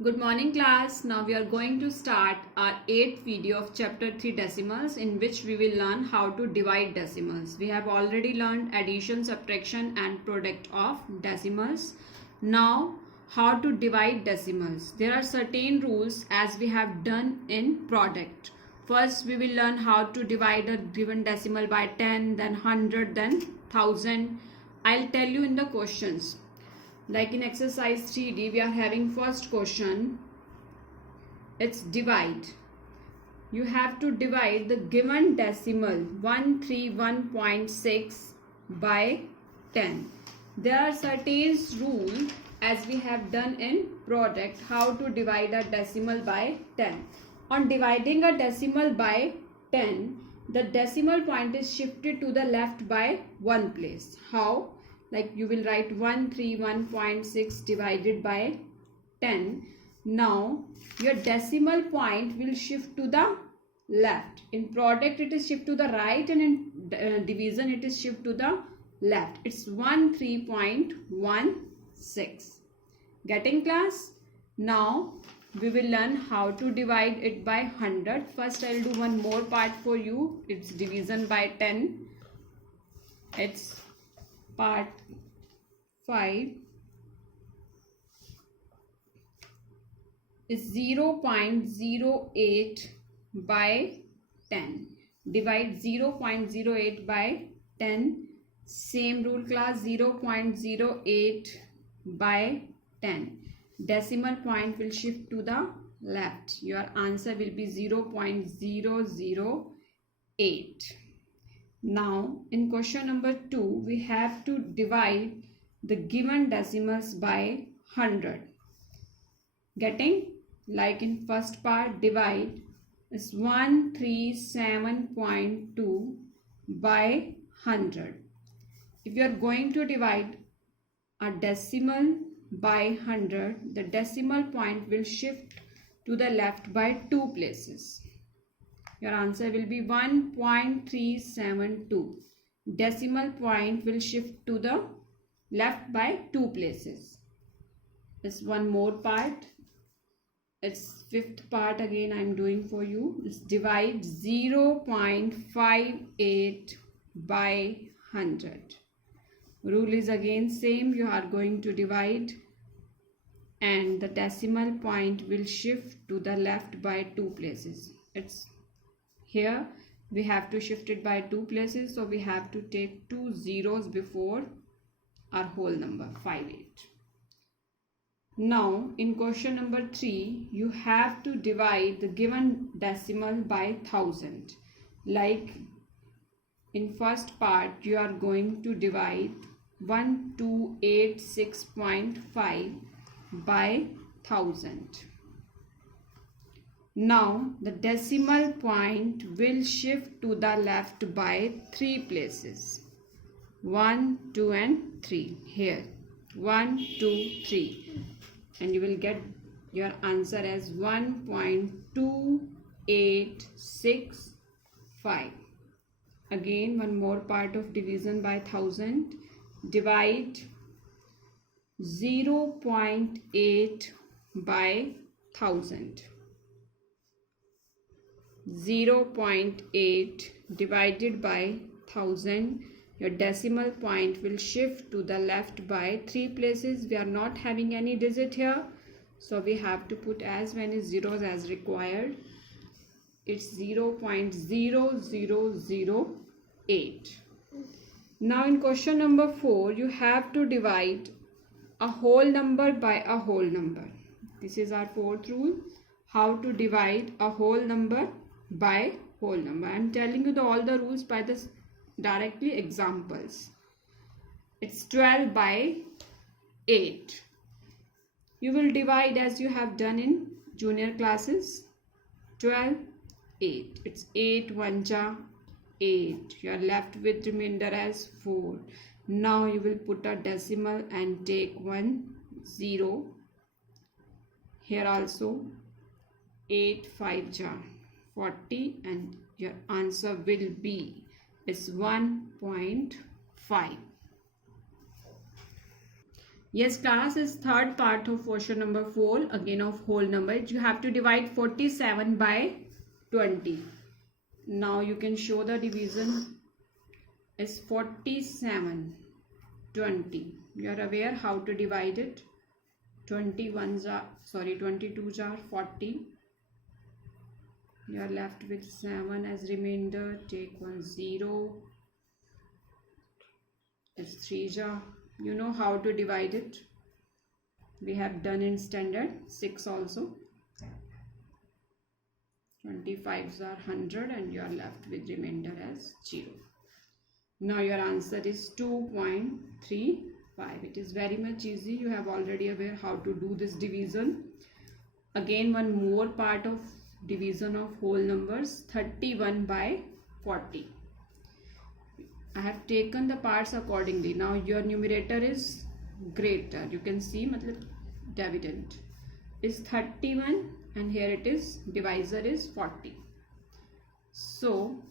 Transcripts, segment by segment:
Good morning class. Now we are going to start our 8th video of chapter 3 decimals, in which we will learn how to divide decimals. We have already learned addition, subtraction and product of decimals. Now how to divide decimals. There are certain rules as we have done in product. First we will learn how to divide a given decimal by 10, then 100, then 1000. I'll tell you in the questions. Like in exercise 3D, we are having first question. It's divide. You have to divide the given decimal 131.6 by 10. There are certain rules as we have done in product how to divide a decimal by 10. On dividing a decimal by 10, the decimal point is shifted to the left by one place. How? Like you will write 131.6 divided by 10. Now your decimal point will shift to the left. In product it is shift to the right, and in division it is shift to the left. It's 13.16. Getting class? Now we will learn how to divide it by 100. First I'll do one more part for you. It's division by 10. It's part 5 is 0.08 by 10. Divide 0.08 by 10. Same rule class, 0.08 by 10. Decimal point will shift to the left. Your answer will be 0.008. Now in question number 2, we have to divide the given decimals by 100. Getting? Like in first part, divide is 137.2 by 100. If you are going to divide a decimal by 100, the decimal point will shift to the left by 2 places. Your answer will be 1.372. Decimal point will shift to the left by 2 places. This one more part. It's fifth part again I am doing for you. It's divide 0.58 by 100. Rule is again same. You are going to divide and the decimal point will shift to the left by 2 places. It's here we have to shift it by 2 places, so we have to take 2 zeros before our whole number 58. Now in question number 3, you have to divide the given decimal by 1000. Like in first part, you are going to divide 1286.5 by 1000. Now the decimal point will shift to the left by 3 places. 1, 2 and 3. Here 1, 2, 3, and you will get your answer as 1.2865. Again one more part of division by 1000. Divide 0.8 by 1000. 0.8 divided by 1000. Your decimal point will shift to the left by 3 places. We are not having any digit here, so we have to put as many zeros as required. It's 0.0008. Now in question number 4, you have to divide a whole number by a whole number. This is our fourth rule. How to divide a whole number by whole number. I am telling you all the rules by the directly examples. It's 12 by 8. You will divide as you have done in junior classes. 12, 8. It's 8 1 ja 8. You are left with remainder as 4. Now you will put a decimal and take 1 0. Here also 8 5 ja 40, and your answer will be is 1.5. Yes, class is third part of question number 4, again of whole number. You have to divide 47 by 20. Now you can show the division is 47, 20. You are aware how to divide it. 22s are 40. You are left with 7 as remainder. Take 1 0. It's 3 jar. You know how to divide it. We have done in standard 6 also. 25s are 100 and you are left with remainder as 0. Now your answer is 2.35. It is very much easy. You have already aware how to do this division. Again, one more part of division of whole numbers, 31 by 40. I have taken the parts accordingly. Now your numerator is greater. You can see matlab dividend is 31 and here it is divisor is 40. So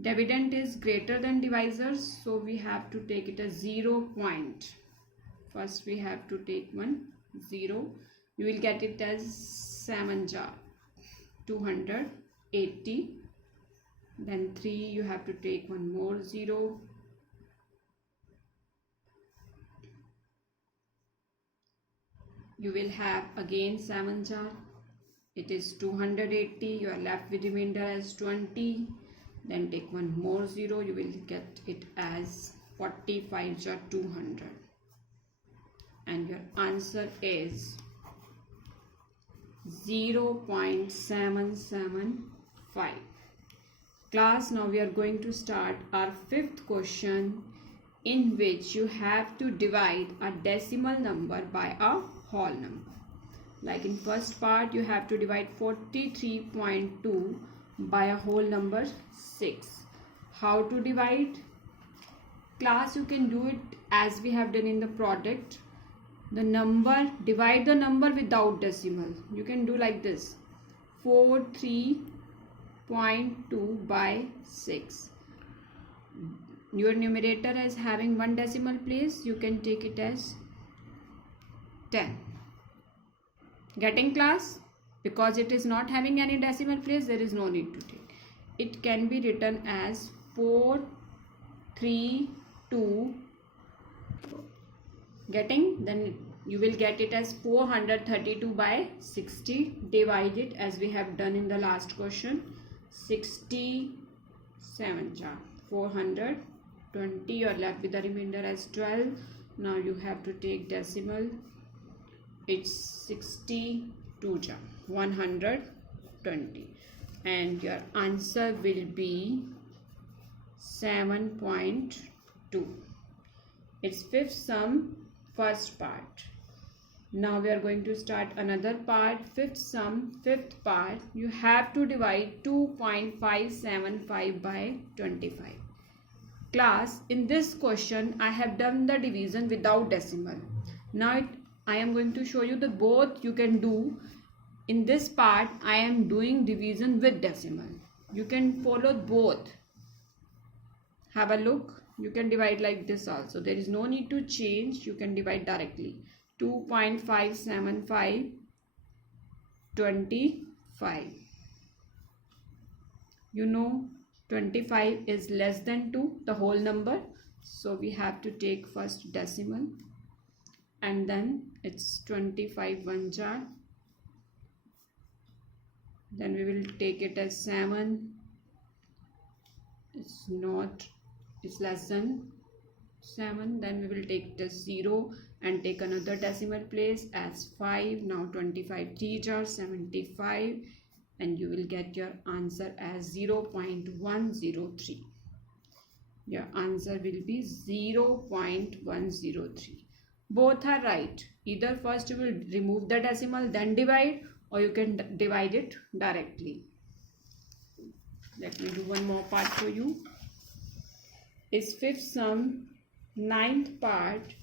dividend is greater than divisor, so we have to take it as 0 point. First we have to take 1 0. You will get it as 7 jar 280. Then 3 you have to take one more 0. You will have again 7 jar. It is 280. You are left with remainder as 20. Then take one more 0. You will get it as 45 jar 200. And your answer is 0.775. Class, now we are going to start our fifth question, in which you have to divide a decimal number by a whole number. Like in first part, you have to divide 43.2 by a whole number 6. How to divide? Class, you can do it as we have done in the product. The number, divide the number without decimal. You can do like this: 43.2 by 6. Your numerator is having one decimal place. You can take it as 10. Getting, class? Because it is not having any decimal place, there is no need to take. It can be written as 432. Getting? Then you will get it as 432 by 60. Divide it as we have done in the last question. 67 jar 420. You are left with the remainder as 12. Now you have to take decimal. It's 62 jar 120. And your answer will be 7.2. It's fifth sum, first part. Now we are going to start another part, fifth sum, fifth part. You have to divide 2.575 by 25. Class, in this question I have done the division without decimal. Now I am going to show you the both you can do. In this part I am doing division with decimal. You can follow both. Have a look. You can divide like this also. There is no need to change. You can divide directly. 2.575 25. You know 25 is less than 2, the whole number. So we have to take first decimal. And then it's 25 1 jar. Then we will take it as 7. It's not, it's less than 7. Then we will take it as 0 and take another decimal place as 5. Now 25 3 jar 75. And you will get your answer as 0.103. Your answer will be 0.103. Both are right. Either first you will remove the decimal then divide, or you can divide it directly. Let me do one more part for you. Is fifth sum, ninth part.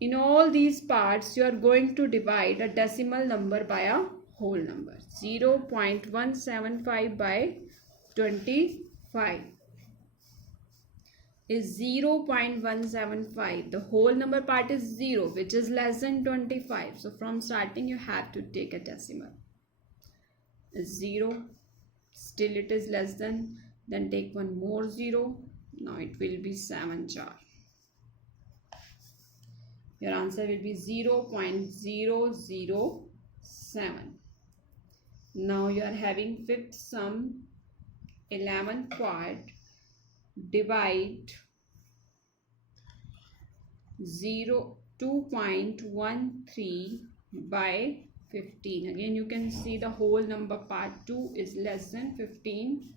In all these parts you are going to divide a decimal number by a whole number. 0.175 by 25. is 0.175. The whole number part is 0, which is less than 25. So from starting you have to take a decimal. 0, still it is less than, then take one more 0. Now it will be 7 jar. Your answer will be 0.007. Now you are having fifth sum, 11th part. Divide 2.13 by 15. Again you can see the whole number part 2 is less than 15.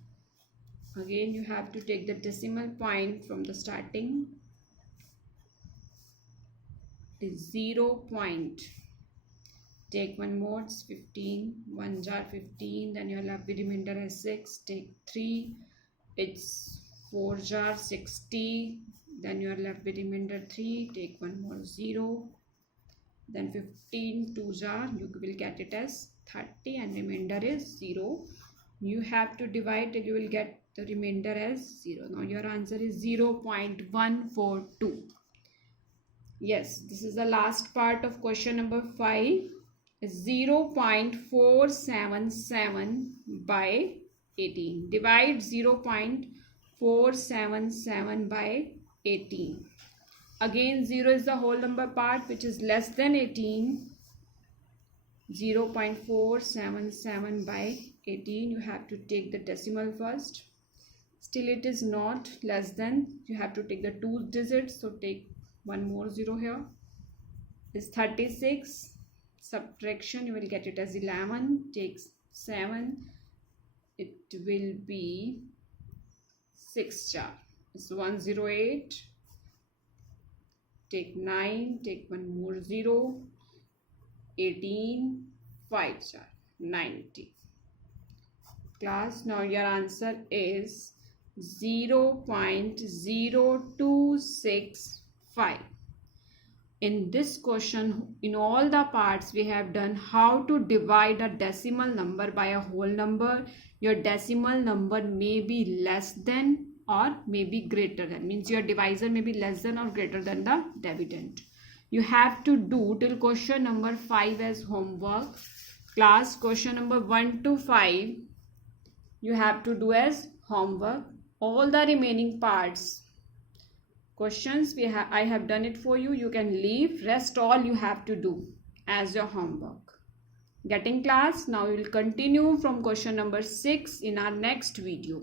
Again you have to take the decimal point from the starting. It is 0. Take one more, it's 15. 1 jar 15. Then you'll have the remainder as 6. Take 3. It's 4 jar 60. Then you are left with remainder 3. Take one more 0. Then 15 2 jar, you will get it as 30 and remainder is 0. You have to divide till you will get the remainder as 0. Now your answer is 0.142. Yes, this is the last part of question number 5. 0.477 by 18. Divide 0.477 by 18. Again 0 is the whole number part which is less than 18. 0.477 by 18. You have to take the decimal first. Still it is not less than. You have to take the 2 digits. So take one more 0 here. Is 36. Subtraction, you will get it as 11. Take 7. It will be 6 jar. It's 108. Take 9. Take one more 0. 18. 5 jar. 90. Class, now your answer is 0.0265. In this question, in all the parts we have done how to divide a decimal number by a whole number. Your decimal number may be less than or may be greater than. Means your divisor may be less than or greater than the dividend. You have to do till question number 5 as homework. Class, question number 1 to 5 you have to do as homework. All the remaining parts questions I have done it for you. You can leave. Rest all you have to do as your homework. Getting class? Now we will continue from question number 6 in our next video.